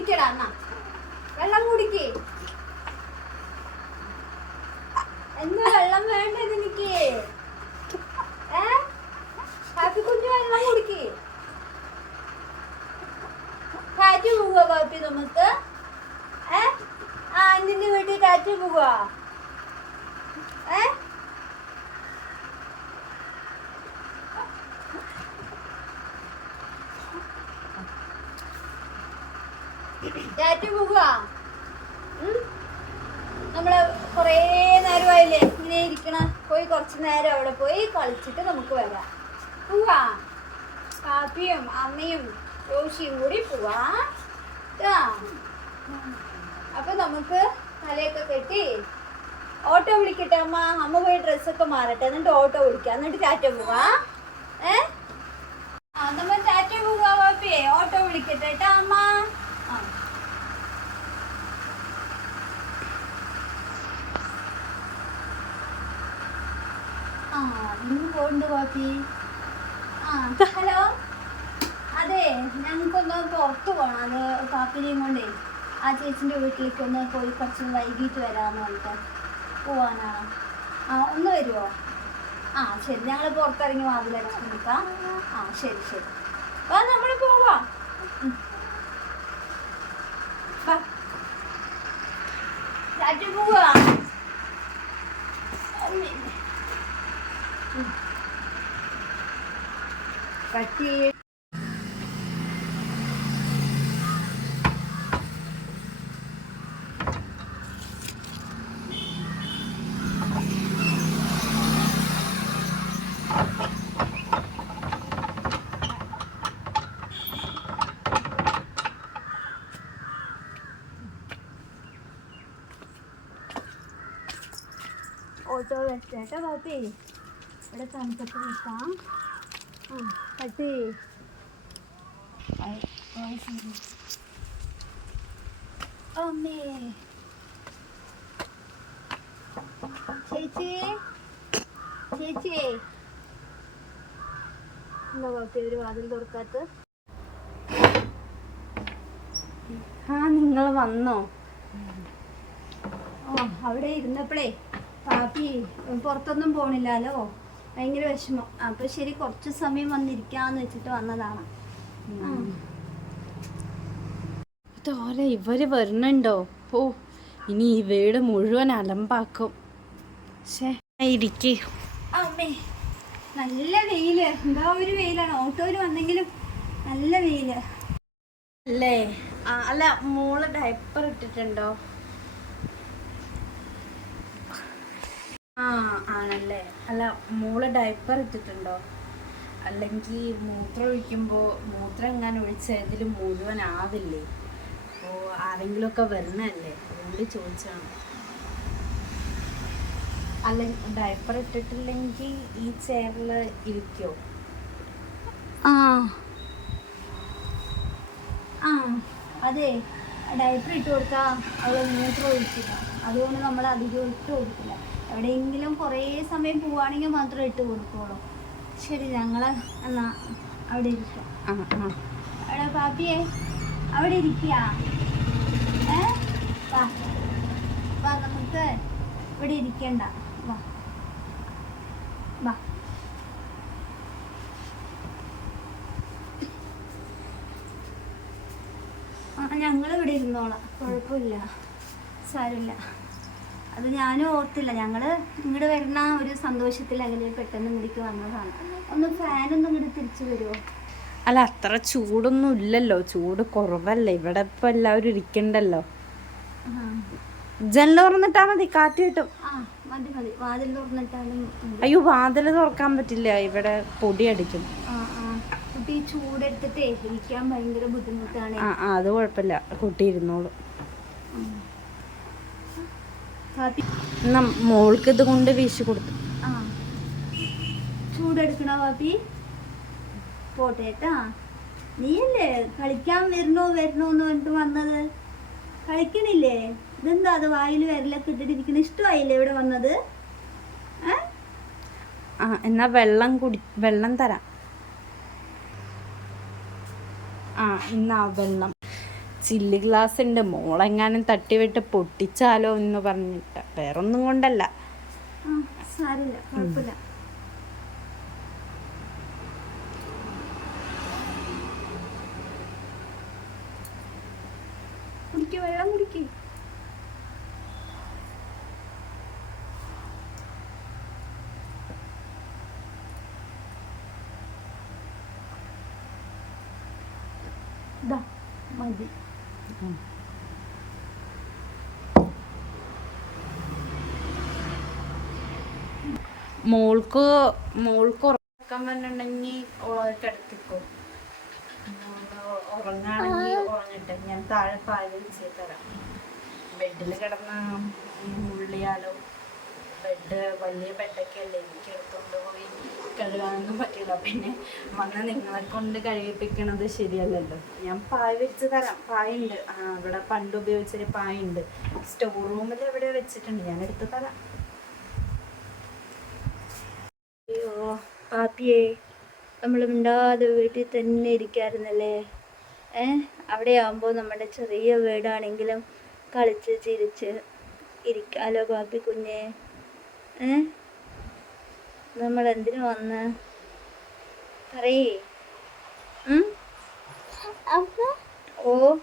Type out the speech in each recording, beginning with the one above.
കുടിക്കടാ എന്നാ വെള്ളം കുടിക്കേ. എന്താ വെള്ളം വേണ്ടത് എനിക്ക്. ഹാപ്പി കുഞ്ഞു വെള്ളം കുടിക്കേ. കാറ്റ് പോവുക പാപ്പി നമുക്ക്? ഏ? ആ അഞ്ചിന്റെ വീട്ടിൽ കാറ്റ് പോവുക ഏ കാറ്റ് പോവുക. ഉം? നമ്മൾ കൊറേ നേരമായില്ലേ ഇങ്ങനെ ഇരിക്കണ. പോയി കുറച്ച് നേരം അവിടെ പോയി കളിച്ചിട്ട് നമുക്ക് വരാം. പോവാ. കാപ്പിയും അമ്മയും റോഷിയും കൂടി പോവാ. അപ്പൊ നമുക്ക് തലയൊക്കെ കെട്ടി ഓട്ടോ വിളിക്കട്ടെ അമ്മ. അമ്മ പോയി ഡ്രസ്സൊക്കെ മാറട്ടെ. എന്നിട്ട് ഓട്ടോ വിളിക്കാം. എന്നിട്ട് ടാറ്റ പോവാ. ഏ? നമ്മൾ ടാറ്റ പോവാ കാപ്പിയെ. ഓട്ടോ വിളിക്കട്ടെ കേട്ടാ അമ്മ ആ ആ ഇന്ന് ആ ഹലോ? അതെ ഞങ്ങൾക്കൊന്ന് പുറത്ത് പോകണം അത് പാപ്പിനെയും കൊണ്ടേ. ആ ചേച്ചിന്റെ വീട്ടിലേക്ക് ഒന്ന് പോയി കുറച്ച് വൈകിട്ട് വരാമെന്ന് പറഞ്ഞിട്ട് പോവാനാണ്. ആ ഒന്ന് വരുമോ ആ ശരി. ഞങ്ങൾ പുറത്തിറങ്ങി വാതിലടച്ച് നിൽക്കാം. ആ ശരി ശരി. വാ നമ്മൾ പോവാം. പോവാ അമ്മേ. കട്ടി ഓട്ടോ വെച്ചേട്ടാ പാപ്പി. ഇവിടെ തണുപ്പത്ത് നിൽക്കാം അമ്മേ. ചേച്ചി. ചേച്ചി. എന്താ വാതിൽ തുറക്കാത്ത ആ നിങ്ങൾ വന്നോ? ആ അവിടെ ഇരുന്നപ്പോഴേ പാപ്പി പുറത്തൊന്നും പോണില്ലല്ലോ. ഭയങ്കര വിഷമം. അപ്പൊ ശരി കുറച്ച് സമയം വന്നിരിക്കാന്ന് വെച്ചിട്ട് വന്നതാണ്. ഇതോരെ ഇവർ വരുന്നുണ്ടോ? ഓ ഇനി ഈ വീട് മുഴുവൻ അലമ്പാക്കും. ശേ ഇരിക്കേ. അമ്മേ നല്ല വെയിൽ. എന്താ ഒരു വെയിലാണ്? ഓട്ടോയിൽ വന്നെങ്കിലും നല്ല വെയിൽ. അല്ലേ? അല്ല മോൾ ഡയപ്പർ ഇട്ടിട്ടുണ്ടോ? ആ ആണല്ലേ? അല്ല മോൾ ഡയപ്പർ ഇട്ടിട്ടുണ്ടോ? അല്ലെങ്കിൽ മൂത്രം ഒഴിക്കുമ്പോൾ മൂത്രം എങ്ങാൻ ഒഴിച്ചതിൽ മുഴുവൻ ആവില്ലേ അപ്പോൾ ആരെങ്കിലുമൊക്കെ വരുന്നതല്ലേ? അതുകൊണ്ട് ചോദിച്ചാണ് അല്ല ഡയപ്പർ ഇട്ടിട്ടില്ലെങ്കിൽ ഈ ചെയറിൽ ഇരിക്കോ? ആ. ആ അതെ. ഡയപ്പർ ഇട്ട് കൊടുത്താൽ അവൾ മൂത്രം ഒഴിക്കില്ല. അതുകൊണ്ട് നമ്മൾ അധികം ഇട്ട് കൊടുക്കില്ല. എവിടെയെങ്കിലും കുറേ സമയം പോവുകയാണെങ്കിൽ മാത്രമേ ഇട്ട് കൊടുക്കുള്ളൂ. ശരി ഞങ്ങൾ എന്നാ അവിടെ ഇരിക്കാം. അവിടെ പാപ്പിയെ അവിടെ ഇരിക്കുക. ഏ? വാ. വാ നമുക്ക് ഇവിടെ ഇരിക്കണ്ട. വാ. വാ. ഞങ്ങൾ ഇവിടെ ഇരുന്നോളാം. കുഴപ്പമില്ല. സാരമില്ല അത് ഞാനും ഓർത്തില്ല. ഞങ്ങൾ ഇങ്ങോട്ട് വരണ ഒരു സന്തോഷത്തിൽ അങ്ങനെ പെട്ടെന്ന് ഇങ്ങോട്ടേക്ക് വന്നതാണ്. ഒന്ന് ഫാനൊന്നും ഇങ്ങോട്ട് തിരിച്ചു വരുമോ അല്ല അത്ര ചൂടൊന്നും ഇല്ലല്ലോ. ചൂട് കുറവല്ലേ. ഇവിടെ ഇപ്പൊ എല്ലാവരും ഇരിക്കണ്ടല്ലോ. ജനൽ ജനൽ തുറന്നിട്ടാ മതി. കാറ്റ് കിട്ടും. വാതിൽ. അയ്യോ വാതിൽ തുറക്കാൻ പറ്റില്ല. ഇവിടെ പൊടി അടിക്കും. കുട്ടി ചൂടെടുത്തിട്ടേ ഇരിക്കാൻ ഭയങ്കര ബുദ്ധിമുട്ടാണ്. ആ അത് കുഴപ്പമില്ല. കുട്ടി ഇരുന്നോളൂ. മോൾക്ക് ഇത് കൊണ്ട് വീശി കൊടുത്തു. ചൂടെടുക്കണോ പാപ്പി? പോട്ടെ കേട്ടാ. നീയല്ലേ കളിക്കാൻ വരണോ വരണോ എന്ന് പറഞ്ഞിട്ട് വന്നത്? കളിക്കണില്ലേ? ഇതെന്താ അത് വായിൽ വിരലൊക്കെ ഇട്ടിട്ടിരിക്കണ ഇഷ്ടമായില്ലേ ഇവിടെ വന്നത്? ആ എന്നാ വെള്ളം കുടി വെള്ളം തരാം. ആ എന്നാ വെള്ളം. ചില്ല് ഗ്ലാസ് ഉണ്ട്. മോളെങ്ങാനും തട്ടിവിട്ട് പൊട്ടിച്ചാലോ എന്ന് പറഞ്ഞിട്ട്. വേറൊന്നും കൊണ്ടല്ല. സാരില്ല കുഴപ്പമില്ല. മതി. മോൾക്ക് മോൾക്ക് ഉറക്കാൻ വന്നിട്ടുണ്ടെങ്കിൽ ഓളെ എടുത്തിക്കോ ഉറങ്ങാണെങ്കിൽ ഉറങ്ങട്ടെ. ഞാൻ താഴെ പാൽ വെച്ച് തരാം. ബെഡിൽ കിടന്ന മുള്ളിയാലോ ബെഡ് വലിയ ബെഡൊക്കെ അല്ലേ എനിക്ക് എടുത്തുകൊണ്ട് പോയി. കഴുകാനൊന്നും പറ്റില്ല പിന്നെ വന്ന് നിങ്ങളെ കൊണ്ട് കഴുകിപ്പിക്കണത് ശരിയല്ലല്ലോ. ഞാൻ പായ വെച്ച് തരാം. പായുണ്ട്. ആ ഇവിടെ പണ്ട് ഉപയോഗിച്ചൊരു പായുണ്ട്. സ്റ്റോർ റൂമിൽ എവിടെ വെച്ചിട്ടുണ്ട്. ഞാൻ എടുത്ത് തരാം. അയ്യോ പാപ്പിയെ നമ്മൾ മിണ്ടാതെ വീട്ടിൽ തന്നെ ഇരിക്കാറുന്നല്ലേ ഏ അവിടെ ആകുമ്പോൾ നമ്മുടെ ചെറിയ വീടാണെങ്കിലും കളിച്ച് ചിരിച്ച് ഇരിക്കാലോ പാപ്പി കുഞ്ഞേ? നമ്മൾ എന്തിനു വന്ന്? പറയേ? ഓ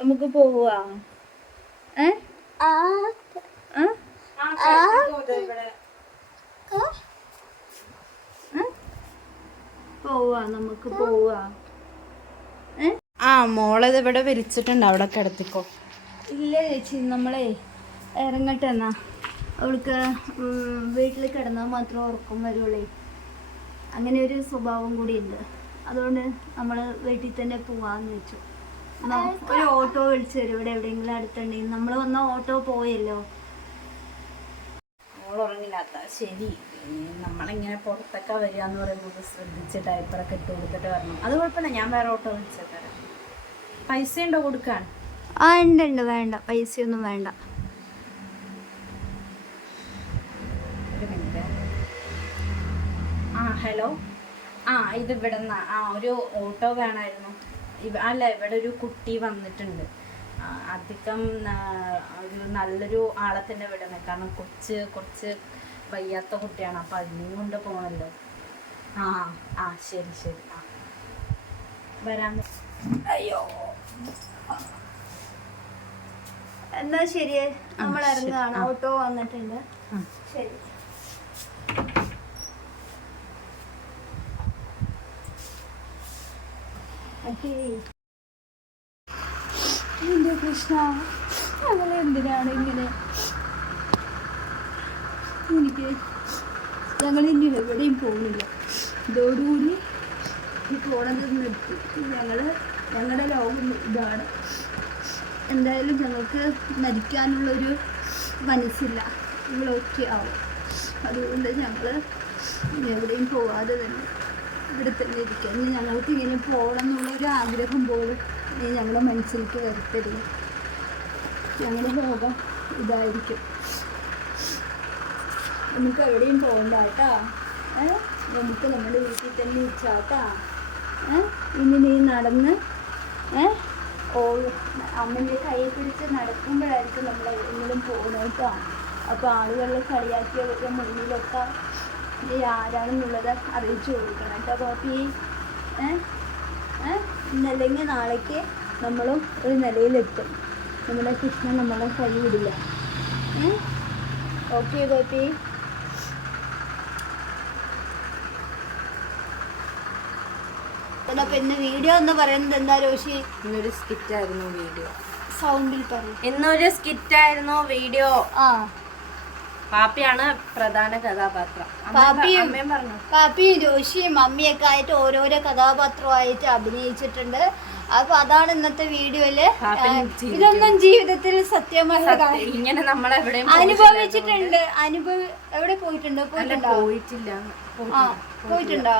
നമുക്ക് പോവാ. ഏ? ആ. പോവാ നമുക്ക് പോവാ. ഏ? ആ മോളത് ഇവിടെ വിരിച്ചിട്ടുണ്ട്. അവിടെ കിടത്തിക്കോ. ഇല്ല ചേച്ചി നമ്മളെ ഇറങ്ങട്ടെ എന്നാ. അവൾക്ക് വീട്ടിൽ കിടന്നാൽ മാത്രം ഉറക്കം വരുള്ളേ. അങ്ങനെ ഒരു സ്വഭാവം കൂടിയുണ്ട്. ഉണ്ട് അതുകൊണ്ട് നമ്മൾ വീട്ടിൽ തന്നെ പോവാന്ന് വെച്ചു. ഒരു ഓട്ടോ വിളിച്ചു തരും ഇവിടെ എവിടെയെങ്കിലും അടുത്തുണ്ടെങ്കിൽ. നമ്മൾ വന്ന ഓട്ടോ പോയല്ലോ. ഉറങ്ങില്ലാത്ത. ശരി. നമ്മളിങ്ങനെ പുറത്തൊക്കെ വരിക എന്ന് പറയുന്നത് ശ്രദ്ധിച്ച് ഡയപ്പറൊക്കെ ഇട്ട് കൊടുത്തിട്ട് വരണം. അത് കുഴപ്പമില്ല. ഞാൻ വേറെ ഓട്ടോ വിളിച്ചു തരാം പൈസ ഉണ്ടോ കൊടുക്കാൻ? ആ ഉണ്ട് ഉണ്ട്. വേണ്ട. പൈസയൊന്നും വേണ്ട ഒരു മിനിറ്റ് ആ ഹലോ? ആ ഇത് ഇവിടെ നിന്ന് ആ ഒരു ഓട്ടോ വേണമായിരുന്നു. അല്ല ഇവിടെ ഒരു കുട്ടി വന്നിട്ടുണ്ട്. അധികം ഒരു നല്ലൊരു ആളെ തന്നെ വിടണം. കാരണം കൊച്ച് കുറച്ച് വയ്യാത്ത കുട്ടിയാണ്. അപ്പം അതിനെയും കൊണ്ട് പോകണല്ലോ ആ ആ ശരി ശരി. ആ. വരാൻ അയ്യോ. എന്നാ ശരി നമ്മൾ. ഇറങ്ങുകയാണ്. ഓട്ടോ വന്നിട്ടുണ്ട്. ശരി. എന്റെ കൃഷ്ണ? ഞങ്ങൾ എന്തിനാണ് ഇങ്ങനെ? എനിക്ക് ഞങ്ങൾ ഇനി എവിടെയും പോകുന്നില്ല ഇതോടുകൂടി ഈ പോണത് നിർത്തി. ഞങ്ങൾ ഞങ്ങളുടെ ലോകം ഇതാണ്. എന്തായാലും ഞങ്ങൾക്ക് മരിക്കാനുള്ളൊരു മനസ്സില്ല. ഇവളൊക്കെ ആവും. അതുകൊണ്ട് ഞങ്ങൾ എവിടെയും പോവാതെ തന്നെ. ഇവിടെ തന്നെ ഇരിക്കുക. ഇനി ഞങ്ങൾക്ക് ഇങ്ങനെ പോകണം എന്നുള്ളൊരു ആഗ്രഹം പോലും ഇനി ഞങ്ങളുടെ മനസ്സിലേക്ക് വരുത്തരുത്. ഞങ്ങളുടെ ലോകം ഇതായിരിക്കും. നമുക്ക് എവിടെയും പോകണ്ട കേട്ടാ. നമുക്ക് നമ്മുടെ വീട്ടിൽ തന്നെ ഇരിച്ചാട്ടാ ഏഹ് ഇനി നീ നടന്ന് അമ്മന്റെ കൈ പിടിച്ച് നടക്കുമ്പോഴായിരിക്കും നമ്മൾ എവിടെയെങ്കിലും പോകുന്നത് കേട്ടോ. അപ്പോൾ ആളുകളെ കളിയാക്കിയവരുടെ മുന്നിലൊക്കെ നീ ആരാണെന്നുള്ളത് അറിയിച്ചു കൊടുക്കണം കേട്ടോ പാപ്പി ഇന്നല്ലെങ്കിൽ നാളേക്ക് നമ്മളും ഒരു നിലയിലെത്തും. നമ്മുടെ കൃഷ്ണൻ നമ്മളെ കൈ വിടില്ല. ഏ? ഓക്കെ പാപ്പി അപ്പൊ ഇന്ന് വീഡിയോ എന്ന് പറയുന്നത് എന്താ രോഷി? ഇന്നൊരു സ്കിറ്റ് ആയിരുന്നു വീഡിയോ. സൗണ്ടിൽ പറയും. ഇന്നൊരു സ്കിറ്റ് ആയിരുന്നു വീഡിയോ. ആ. പാപ്പിയാണ് പ്രധാന കഥാപാത്രം. പാപ്പിയും- പറഞ്ഞു. പാപ്പിയും രോഷിയും മമ്മിയൊക്കെ ആയിട്ട് ഓരോരോ കഥാപാത്രമായിട്ട് അഭിനയിച്ചിട്ടുണ്ട്. അപ്പൊ അതാണ് ഇന്നത്തെ വീഡിയോയിൽ. ഇതൊന്നും ജീവിതത്തിൽ സത്യമായ ഇങ്ങനെ നമ്മൾ അനുഭവിച്ചിട്ടുണ്ട്. അനുഭവ എവിടെ പോയിട്ടുണ്ട്? പോയിട്ടില്ല. പോയിട്ടുണ്ടോ?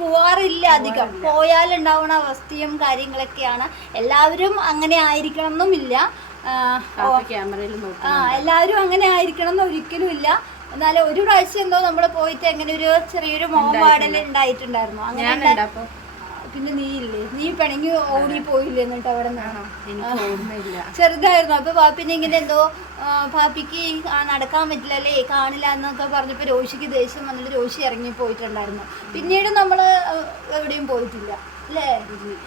പോവാറില്ല അധികം. പോയാലുണ്ടാവുന്ന അവസ്ഥയും കാര്യങ്ങളൊക്കെയാണ്. എല്ലാവരും അങ്ങനെ ആയിരിക്കണം എന്നുമില്ല ആ, എല്ലാവരും അങ്ങനെ ആയിരിക്കണം എന്ന് ഒരിക്കലും ഇല്ല. എന്നാലും ഒരു പ്രാവശ്യം എന്തോ നമ്മൾ പോയിട്ട് അങ്ങനെ ഒരു ചെറിയൊരു മോഹപാടൽ ഉണ്ടായിട്ടുണ്ടായിരുന്നു. അങ്ങനെ പിന്നെ നീ ഇല്ലേ? നീ പിണങ്ങി ഓടി പോയില്ലേ എന്നിട്ട് അവിടെ ചെറുതായിരുന്നു. അപ്പൊ പാപ്പിനെ ഇങ്ങനെ എന്തോ പാപ്പിക്ക് നടക്കാൻ പറ്റില്ലല്ലേ കാണില്ല എന്നൊക്കെ പറഞ്ഞപ്പോ രോഷിക്ക് ദേഷ്യം വന്നിട്ട് രോഷി ഇറങ്ങി പോയിട്ടുണ്ടായിരുന്നു. പിന്നീട് നമ്മൾ എവിടെയും പോയിട്ടില്ല. അല്ലേ?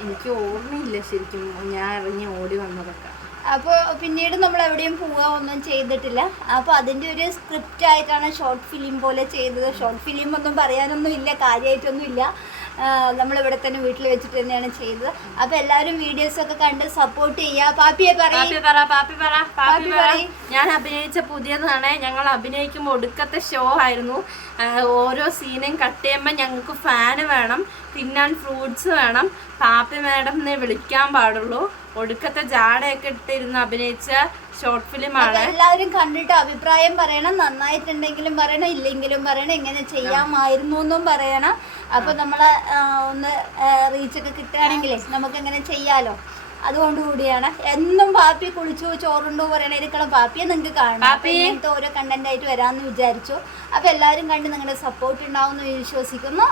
എനിക്ക് ഓർമ്മയില്ല ശരിക്കും. ഞാൻ ഇറങ്ങി ഓടി വന്നതൊക്കെ. അപ്പോൾ പിന്നീട് നമ്മൾ എവിടെയും പോവുക ഒന്നും ചെയ്തിട്ടില്ല. അപ്പോൾ അതിന്റെ ഒരു സ്ക്രിപ്റ്റ് ആയിട്ടാണ് ഷോർട്ട് ഫിലിം പോലെ ചെയ്തത്. ഷോർട്ട് ഫിലിം ഒന്നും പറയാനൊന്നും ഇല്ല കാര്യമായിട്ടൊന്നും ഇല്ല. നമ്മളിവിടെ തന്നെ വീട്ടിൽ വെച്ചിട്ട് തന്നെയാണ് ചെയ്തത്. അപ്പോൾ എല്ലാവരും വീഡിയോസ് ഒക്കെ കണ്ട് സപ്പോർട്ട് ചെയ്യുക. പാപ്പിയെ പാപ്പി പറയും പറ പാപ്പി പറ പാപ്പി പാപ്പി പറ. ഞാൻ അഭിനയിച്ച പുതിയതാണ്. ഞങ്ങൾ അഭിനയിക്കുമ്പോൾ ഒടുക്കത്തെ ഷോ ആയിരുന്നു. ഓരോ സീനും കട്ട് ചെയ്യുമ്പോൾ ഞങ്ങൾക്ക് ഫാന് വേണം. തിന്നാൻ ഫ്രൂട്ട്സ് വേണം. പാപ്പി മാഡം എന്നേ വിളിക്കാൻ പാടുള്ളൂ. ഒടുക്കത്തെ ജാടയൊക്കെ ഇട്ടിരുന്ന് അഭിനയിച്ച ഷോർട്ട് ഫിലിം ആണ്. എല്ലാവരും കണ്ടിട്ട് അഭിപ്രായം പറയണം. നന്നായിട്ടുണ്ടെങ്കിലും പറയണം. ഇല്ലെങ്കിലും പറയണം. എങ്ങനെ ചെയ്യാമായിരുന്നു എന്നും പറയണം. അപ്പൊ നമ്മളെ ഒന്ന് റീച്ച് ഒക്കെ കിട്ടുകയാണെങ്കിലേ നമുക്ക് എങ്ങനെ ചെയ്യാലോ? അതുകൊണ്ട് കൂടിയാണ്. എന്നും പാപ്പി കുളിച്ചു ചോറുണ്ടോ പറയണേക്കാളും പാപ്പിയെ നിങ്ങൾക്ക് കാണാം. ഇങ്ങനത്തെ ഓരോ കണ്ടന്റ് ആയിട്ട് വരാമെന്ന് വിചാരിച്ചു. അപ്പൊ എല്ലാവരും കണ്ട് നിങ്ങളുടെ സപ്പോർട്ട് ഉണ്ടാവും എന്ന് വിശ്വസിക്കുന്നു.